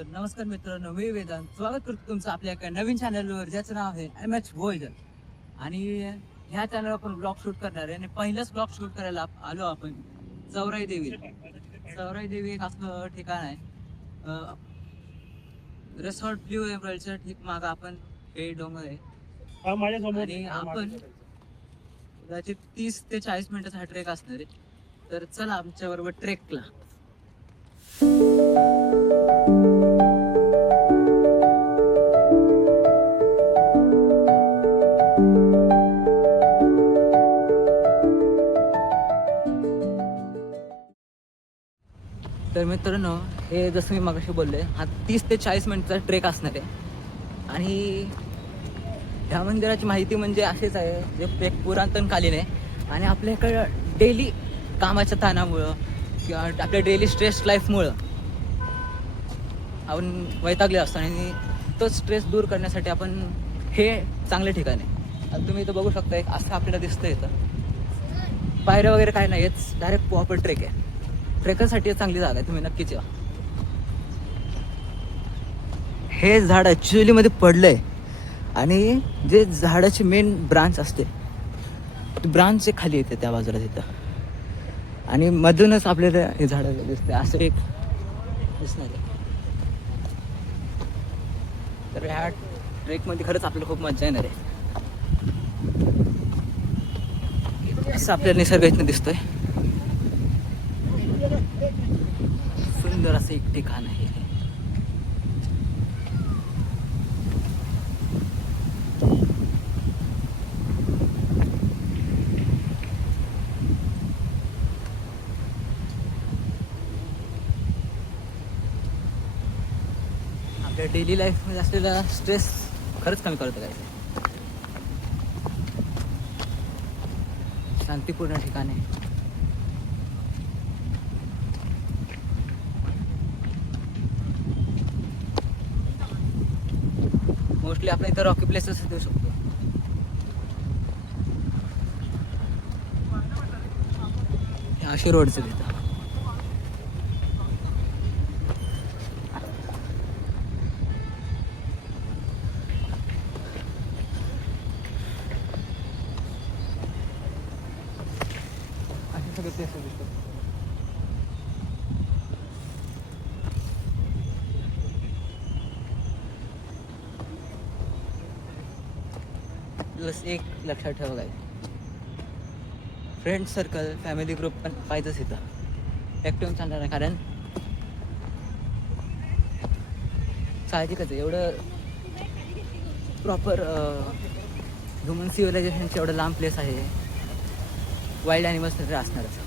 तर नमस्कार मित्रांनो, मी वेदांत स्वागत करतो तुमचं आपल्या एका नवीन चॅनलवर ज्याचं नाव आहे MH भोईदर. आणि ह्या चॅनलवर आपण ब्लॉग शूट करणार आहे आणि पहिलंच ब्लॉग शूट करायला आलो आपण चौराई देवी. चौराई देवी एक असं ठिकाण आहे, रिसॉर्ट ब्ल्यू एमराल्डच्या ठीक मागं आपण हे डोंगर आहे आणि आपण कदाचित 30 ते 40 मिनिटाचा हा ट्रेक असणार आहे. तर चला आमच्या बरोबर ट्रेकला. तर मित्रांनो, हे जसं मी मगाशी बोलले, हा 30 ते 40 मिनिटचा ट्रेक असणार आहे. आणि ह्या मंदिराची माहिती म्हणजे अशीच आहे, जे एक पुरातनकालीन आहे आणि आपल्याकडं डेली कामाच्या ताणामुळं किंवा आपल्या डेली स्ट्रेस लाईफमुळं आपण वैतागले असतो आणि तो स्ट्रेस दूर करण्यासाठी आपण हे चांगले ठिकाण आहे. आता तुम्ही इथं बघू शकता, एक असं आपल्याला दिसतं. इथं पायऱ्या वगैरे काय नाही, हेच डायरेक्ट प्रॉपर ट्रेक आहे. ट्रेकरसाठी चांगली जागा आहे, तुम्ही नक्कीच या. हे झाड ॲक्च्युअली मध्ये पडलंय आणि जे झाडाची मेन ब्रांच असते ती ब्रांच खाली येते त्या बाजूला तिथं आणि मधूनच आपल्याला हे झाडं दिसते असं एक दिसणार आहे. तर ह्या ट्रेकमध्ये खरंच आपल्याला खूप मजा येणार आहे. असं आपल्याला निसर्ग इथनं दिसतोय. सुंदर असं एक ठिकाण आहे. आपल्या डेली लाईफमध्ये असलेला स्ट्रेस खरंच कमी करतं काय. शांतीपूर्ण ठिकाण आहे. मोस्टली आपण इथं रॉकी प्लेसेस देऊ शकतो. अशी रोडच तिथं. असे सगळे प्लेसेस दिसतात. प्लस एक लक्षात ठेवा काय, फ्रेंड सर्कल फॅमिली ग्रुप पण पाहिजेच इथं. ॲक्टिव्ह चालणार आहे कारण साहजिकच आहे, एवढं प्रॉपर ह्युमन सिव्हिलायझेशनचं एवढं लांब प्लेस आहे, वाईल्ड ॲनिमल्स तरी असणारच.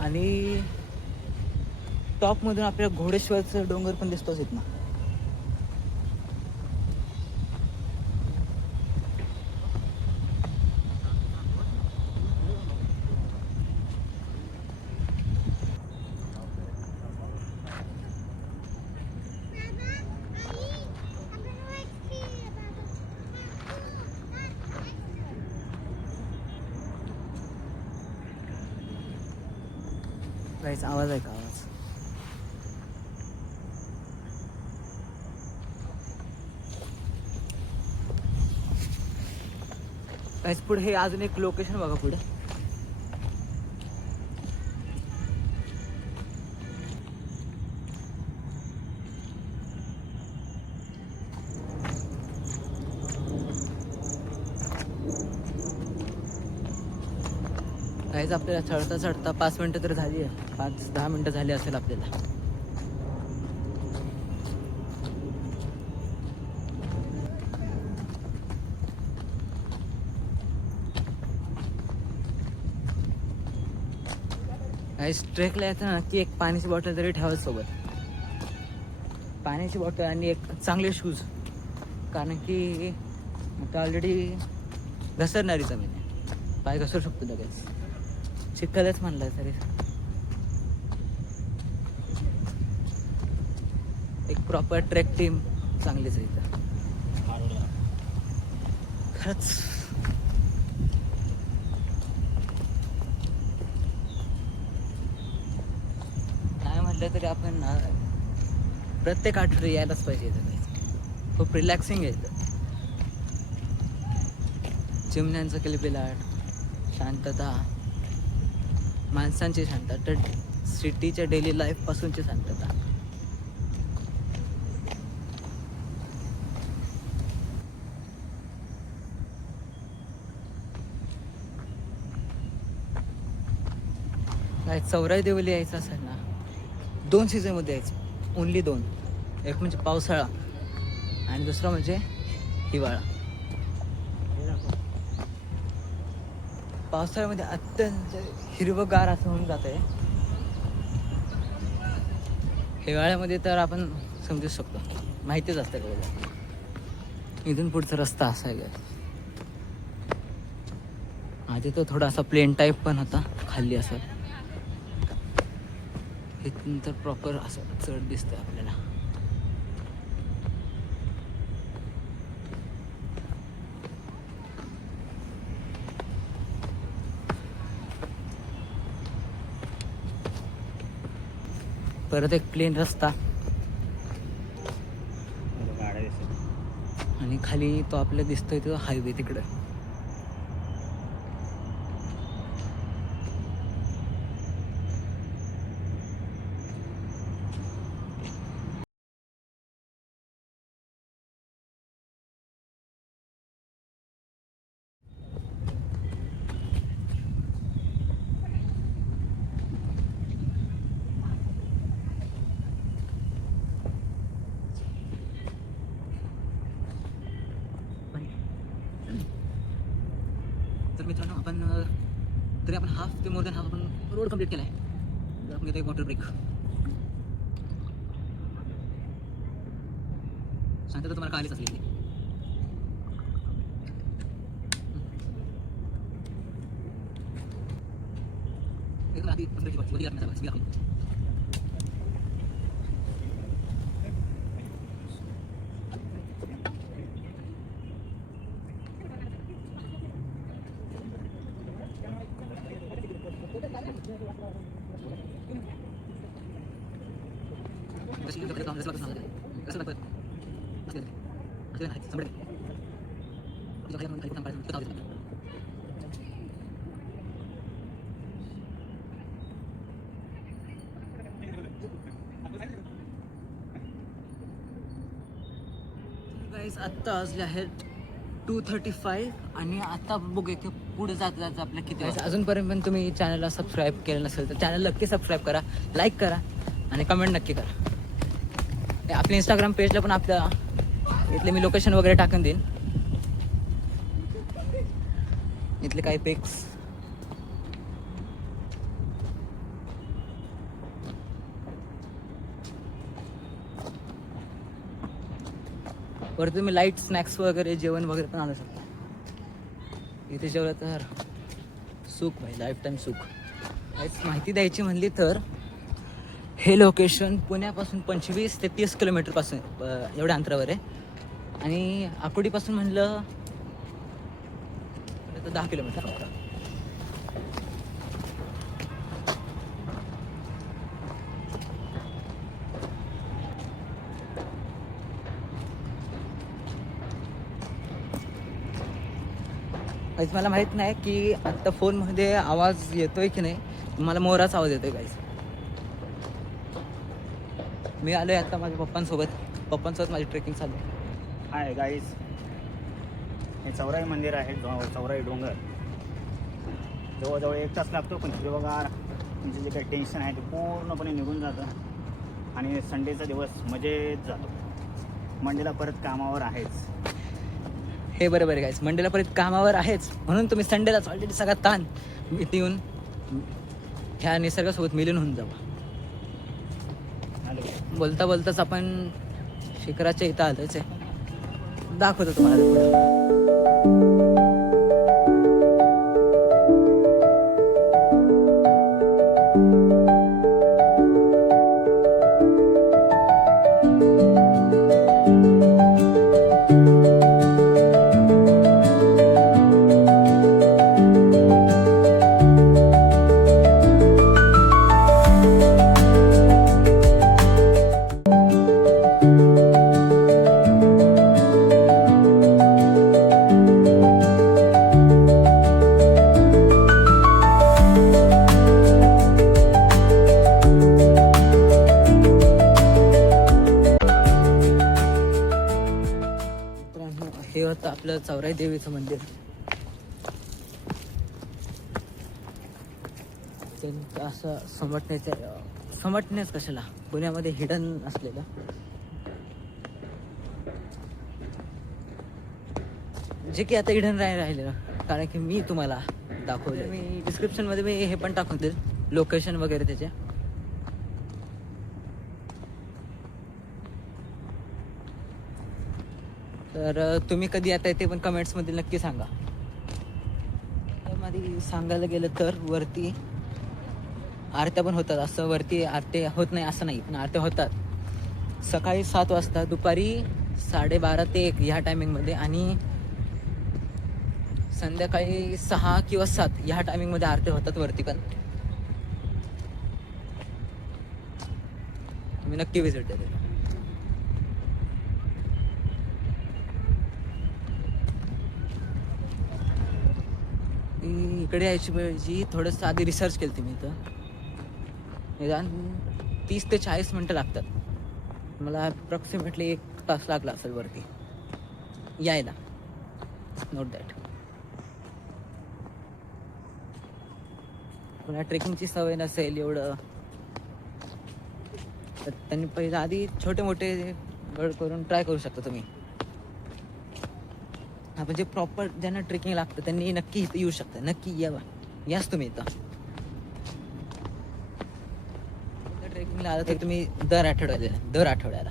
आणि टॉपमधून आपल्या घोडेश्वरचं डोंगर पण दिसतोच इथनं. काहीच आवाज आहे का? आवाज काहीच. पुढे हे अजून एक लोकेशन बघा पुढे. काहीच आपल्याला चढता चढता 5 मिनटं तर झाली आहे, 5-10 मिनटं झाली असेल आपल्याला. काहीच ट्रेकला येतं ना की एक पाण्याची बॉटल तरी ठेवायच सोबत. पाण्याची बॉटल आणि एक चांगले शूज, कारण की आता ऑलरेडी घसरणारी जमीन आहे, पाय घसरू शकतो लगेच. चिखलच म्हणलं तरी एक प्रॉपर ट्रेक टीम चांगलीच आहे इथं खरंच. कुठल्या तरी आपण प्रत्येक आठवडे यायलाच पाहिजे इथं काही. खूप रिलॅक्सिंग आहे इथं. चिमण्यांचं किलबिलाट, शांतता, माणसांची शांतता, सिटीच्या डेली लाईफपासूनची शांतता. काय चौराई देवली यायचं असेल ना, 2 सीझनमध्ये यायचं, ओन्ली 2. एक म्हणजे पावसाळा आणि दुसरा म्हणजे हिवाळा. पावसाळ्यामध्ये अत्यंत हिरवगार असं होऊन जात आहे. हिवाळ्यामध्ये तर आपण समजू शकतो, माहितीच असतं का. इथून पुढचा रस्ता असा आहे. आधी तो थोडासा प्लेन टाईप पण होता, खाली असं. इथून तर प्रॉपर असं चढ दिसतंय आपल्याला. परत एक प्लेन रस्ता आणि खाली तो आपल्याला दिसतोय तो हायवे तिकडं. तर मित्रांनो, आपण हाफ ते मोर दॅन हाफ आपण रोड कंप्लीट केला आहे. आपण घेतो एक वॉटर ब्रेक. शांतता तुम्हाला कळालीच असली इथे. एकदम आधी वरती दाखवतो. आत्ता वाजले आहेत 2:35 आणि आता बघूया की पुढे जात जात आपल्या किती वाजता. अजूनपर्यंत पण तुम्ही चॅनलला सबस्क्राईब केलं नसेल तर चॅनल नक्की सबस्क्राईब करा, लाईक करा आणि कमेंट नक्की करा. आपल्या इंस्टाग्राम पेजला पण आपल्या इथले मी लोकेशन वगैरे टाकून देईन. इथले काही पिक्स. परत तुम्ही लाईट स्नॅक्स वगैरे जेवण वगैरे पण आणू शकता. इथे जेवलं तर सुख भाई, लाईफ टाईम सुख. माहिती द्यायची म्हणली तर हे लोकेशन पुण्यापासून 25 ते 30 किलोमीटरपासून एवढ्या अंतरावर आहे आणि आकुर्डीपासून म्हणलं तर 10 किलोमीटर फक्त. मला माहित नाही की आत्ता फोनमध्ये आवाज येतोय की नाही. मला मोराचा आवाज येतोय गाईज. मी आलोय आता माझ्या पप्पांसोबत माझी ट्रेकिंग चालू आहे. हाय गाईज, हे चौराई मंदिर आहे, चौराई डोंगर. जवळजवळ 1 तास लागतो, पण हिरवगार म्हणजे जे काही टेन्शन आहे ते पूर्णपणे निघून जातं आणि संडेचा दिवस मजेत जातो. मंडेला परत कामावर आहेच. हे बरोबर आहे गाईज, मंडेला परत कामावर आहेच म्हणून तुम्ही संडेलाच ऑलरेडी सगळा ताण इथे येऊन ह्या निसर्गासोबत मिळून होऊन जावा. बोलता बोलताच आपण शिखराच्या इथं आलोच आहे. दाखवतो तुम्हाला पुढं. आपलं चौराई देवीचं मंदिर. असं समटण्याच कशाला, पुण्यामध्ये हिडन असलेलं. जे की आता हिडन राहिलेलं, कारण की मी तुम्हाला दाखवलं. मी डिस्क्रिप्शनमध्ये मी हे पण टाकून देईल, लोकेशन वगैरे त्याचे. तर तुम्ही कधी आता ते पण कमेंट्समध्ये नक्की सांगा. मध्ये सांगायला गेलं तर वरती आरत्या पण होतात. असं वरती आरत्या होत नाही असं नाही, पण आरत्या होतात सकाळी 7 वाजता, दुपारी 12:30 ते 1 ह्या टायमिंगमध्ये, आणि संध्याकाळी 6 किंवा 7 ह्या टायमिंगमध्ये आरत्या होतात वरती पण. तुम्ही नक्की विजिट द्या. इकडे यायची पाहिजे. थोडंसं आधी रिसर्च केली मी इथं. निदान 30 ते 40 मिनटं लागतात मला. अप्रॉक्सिमेटली 1 तास लागला असेल वरती यायला. Note that. पुन्हा ट्रेकिंगची सवय नसेल एवढं, तर त्यांनी पहिलं आधी छोटे मोठे गड करून ट्राय करू शकता तुम्ही. आपण जे प्रॉपर ज्यांना ट्रेकिंग लागतं त्यांनी नक्की इथं येऊ शकतं. नक्की याच तुम्ही इथं. ट्रेकिंगला आलं तर तुम्ही दर आठवड्याला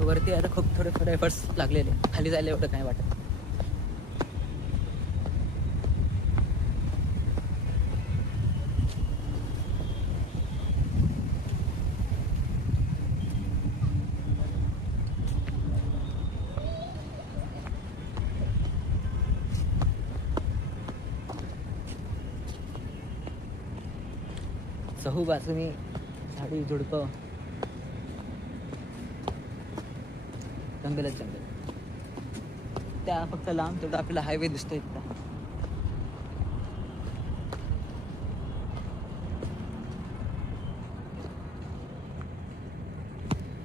वरती आता खूप थोडे एफर्ट्स लागलेले. खाली जायला एवढं काय वाटत. चहू बाजूनी झाडी झुडपं, जंगलच जंगल. त्या फक्त लांब तेवढा आपल्याला हायवे दिसतोय इथला.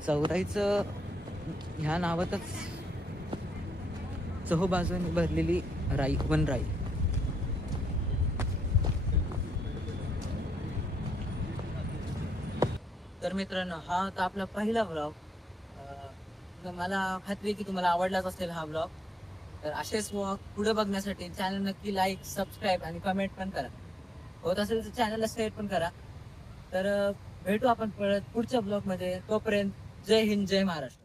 चौराईचं ह्या नावातच चहू बाजूने भरलेली वनराई. तर मित्रांनो, हा होता आपला पहिला व्लॉग. मला खात्री आहे की तुम्हाला आवडलाच असेल हा व्लॉग. तर असेच व्लॉग पुढे बघण्यासाठी चॅनल नक्की लाईक, सबस्क्राईब आणि कमेंट पण करा. होत असेल तर चॅनलला शेअर पण करा. तर भेटू आपण परत पुढच्या ब्लॉगमध्ये. तोपर्यंत जय हिंद, जय महाराष्ट्र.